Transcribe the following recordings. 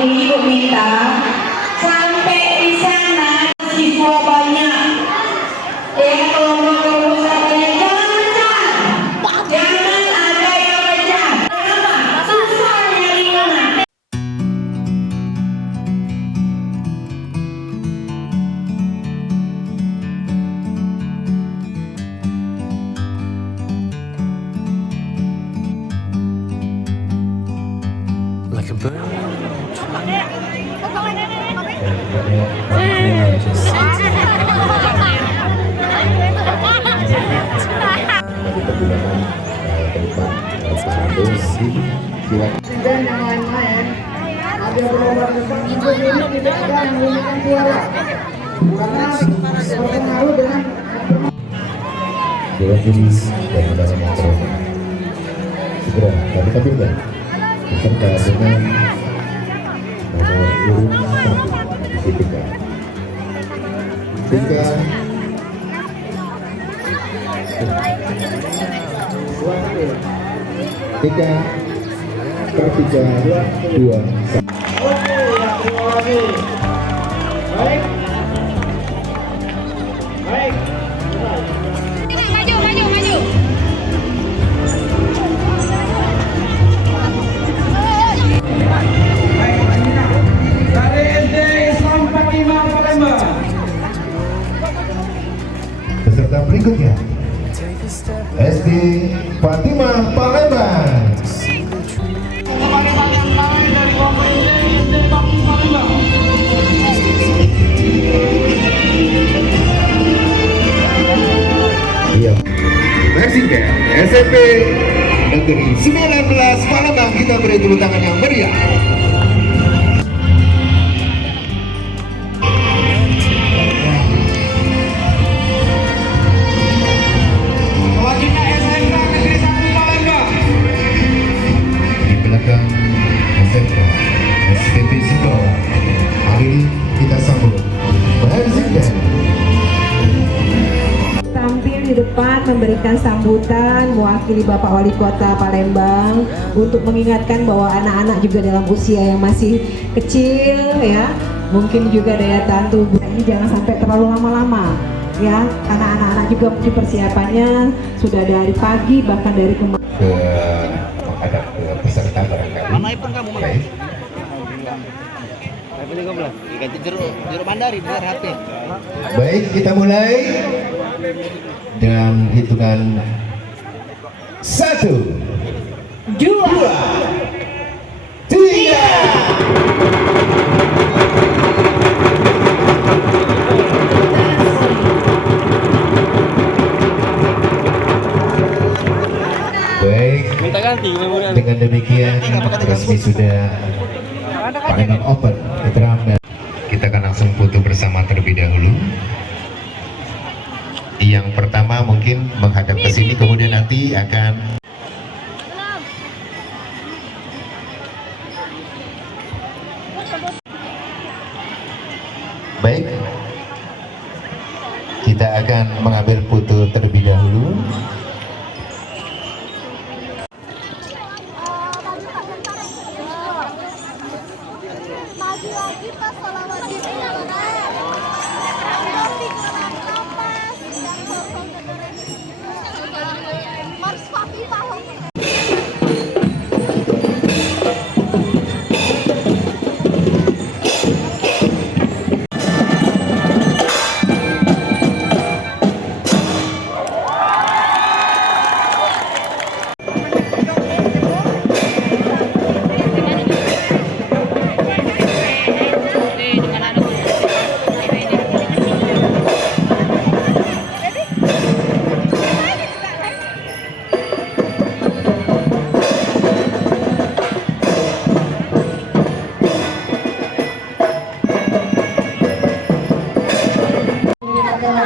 Ibu minta sampai di sana siswa banyak. Kalau banyak jangan pecah. Jangan ada yang pecah. Kenapa? Susah nyari mana. Like a bird. Dan yang lain-lain ada beberapa tersebut ini tidak ada yang menggunakan suara karena berpengaruh dengan jenis dan dalam motor segera tapi tidak beserta dengan nomor urut 1 tiga per 3 2 1. Oke, ya, terima kasih. Baik. Baik. Maju. Dari SD Islam FATIMAH Palembang. Peserta berikutnya SD FATIMAH Palembang. Yang lain dari kelompok SD FATIMAH Palembang. Iya. Presiden SMP Negeri 19 Palembang, kita beri tepuk tangan yang meriah. Selanjutnya SMK Negeri 1 Palembang. Di belakang SMK SPP Sekolah. Hari ini kita sambut Presiden. Tampil di depan memberikan sambutan mewakili Bapak Walikota Palembang untuk mengingatkan bahwa anak-anak juga dalam usia yang masih kecil ya, mungkin juga daya tahan tubuh ini jangan sampai terlalu lama-lama ya, karena anak-anak juga mungkin persiapannya sudah dari pagi bahkan dari kemarin. Menghadap ke peserta barangkali. Mana iPhone kamu mana? iPhone 13. Ganti jeruk mandari besar HP. Baik, kita mulai dengan hitungan 1, 2, 3. Baik, dengan demikian resmi sudah Palembang Open Ultraman. Kita akan langsung foto bersama terlebih dahulu. Yang pertama mungkin menghadap ke sini, kemudian nanti akan baik. Kita akan mengambil foto terlebih dahulu.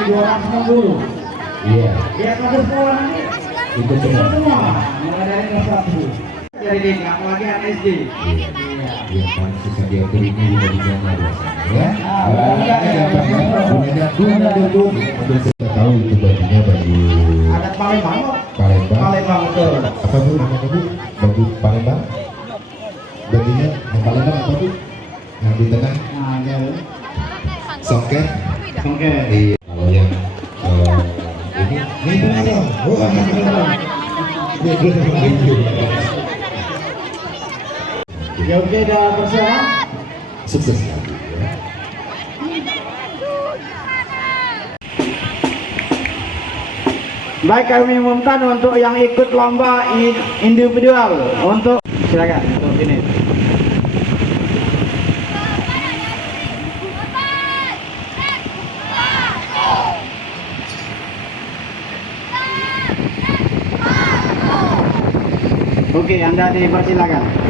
Juara dulu. Iya. Dia kader sekolah nanti. Ikut semua. Mulai dari kelas 1. Dari ini, apalagi anak SD. Iya, pansus dia berinya juga di sana ya. Guna dulu. Untuk kita tahu itu bajunya baju Adat Palembang. Palembang. Palembang betul. Apa bu namanya bu? Baju Palembang. Bajunya yang Palembang apa bu? Songket. Oke. Iya. Kalau yang ini dong. Wah, Ya oke, dah persiapan. sukses lagi ya. Baik, kami umumkan untuk yang ikut lomba individual untuk silakan untuk ini. Oke, Anda dipersilakan.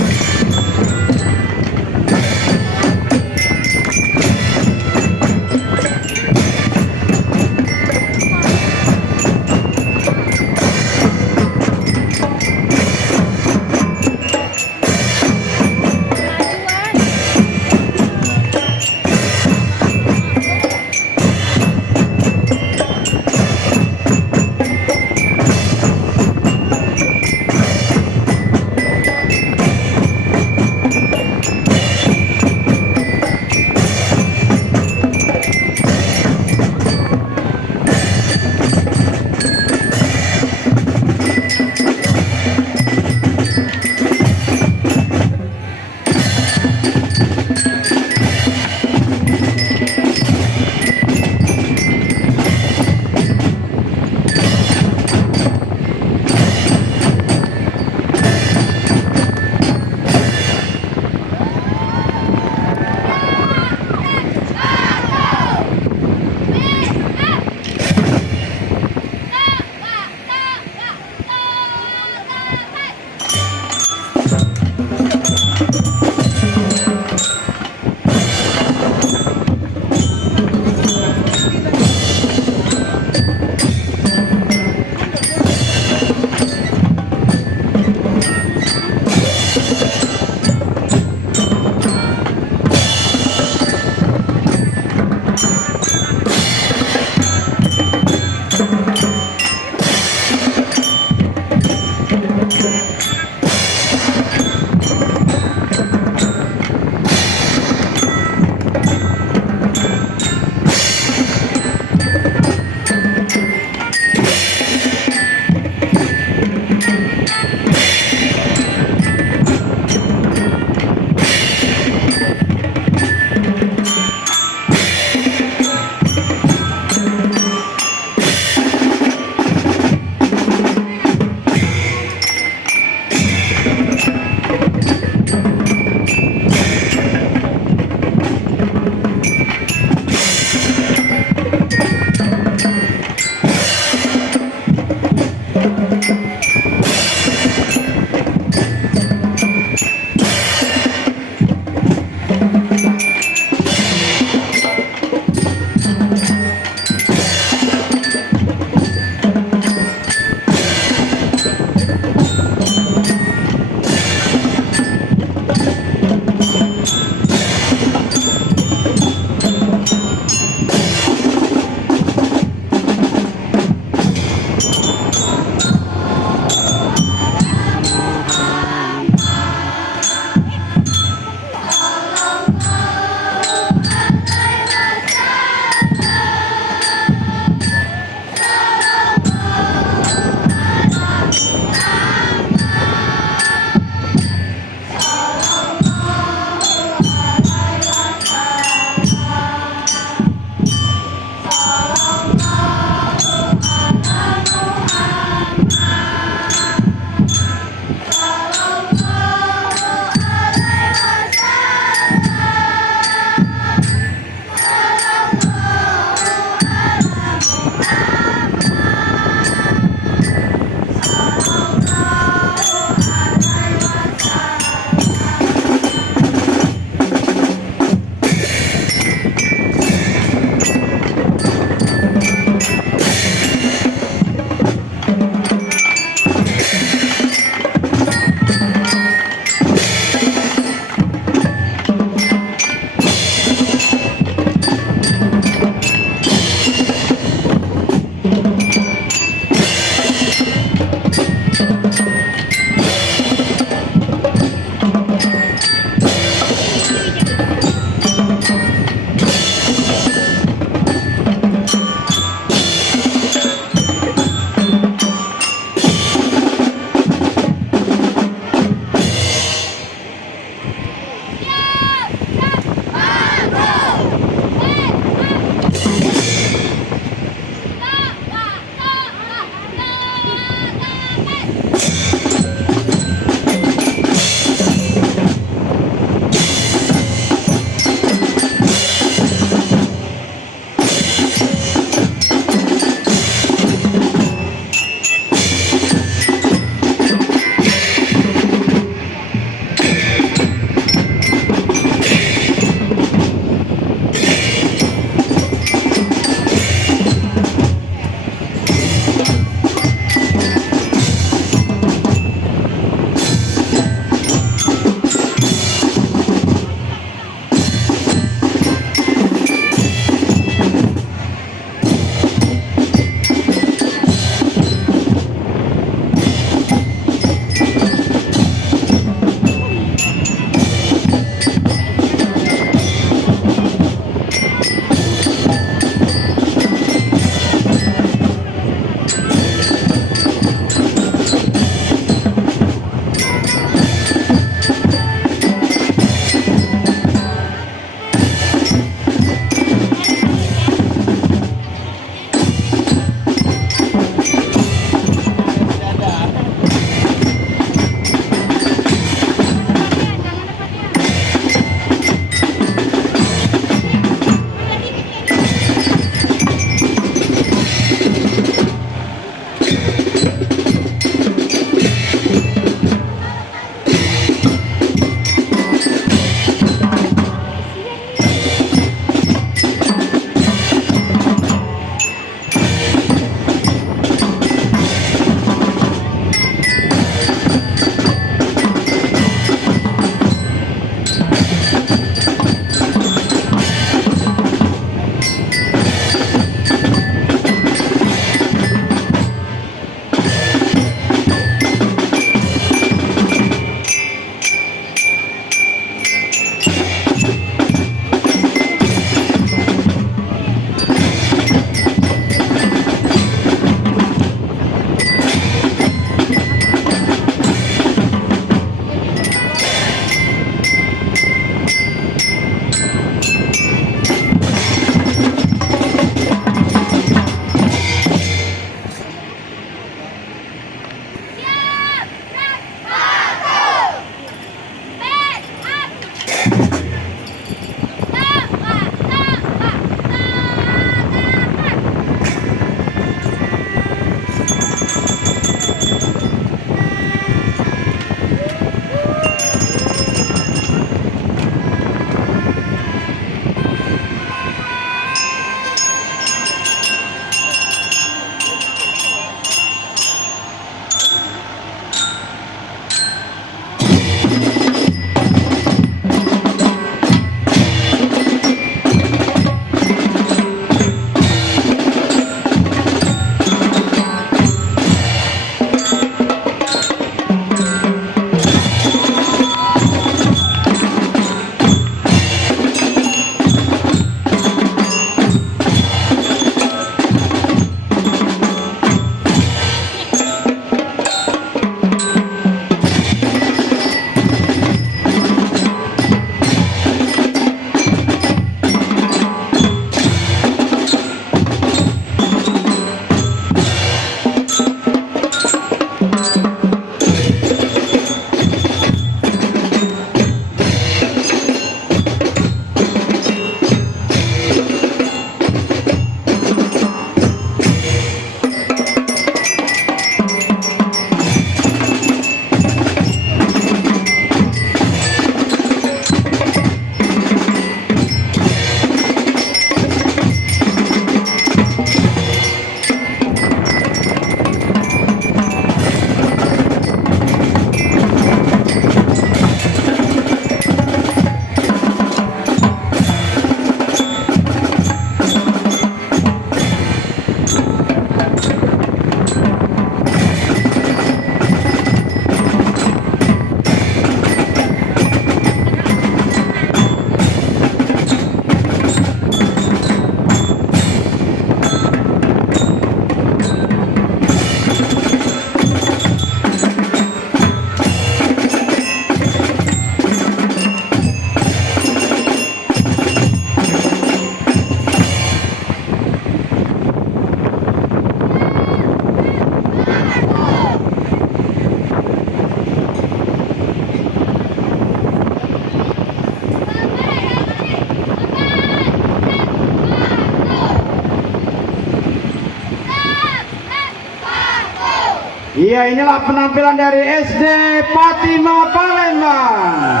Iya, inilah penampilan dari SD FATIMAH Palembang.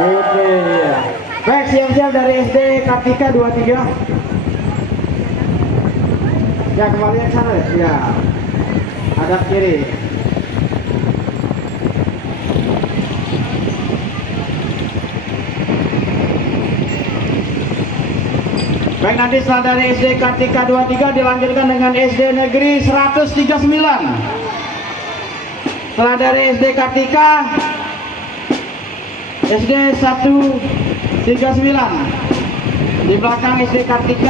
Oke, iya. Baik, siap-siap dari SD Kartika 23. Ya, kembali ke sana ya. Hadap kiri. Baik, nanti setelah dari SD Kartika 23 dilanjutkan dengan SD Negeri 139. Setelah dari SD Kartika, SD 139. Di belakang SD Kartika.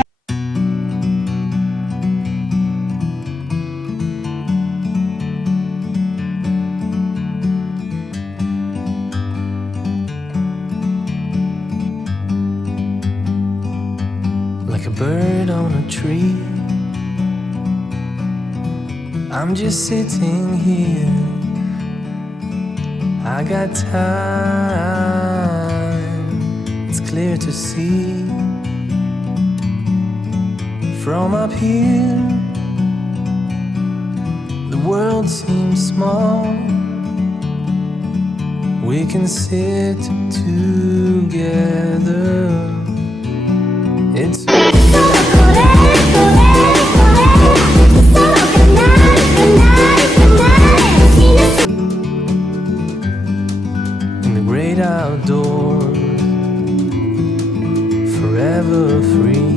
Like a bird on a tree, I'm just sitting here. I got time, it's clear to see. From up here, the world seems small. We can sit together. It's in the great outdoors, forever free.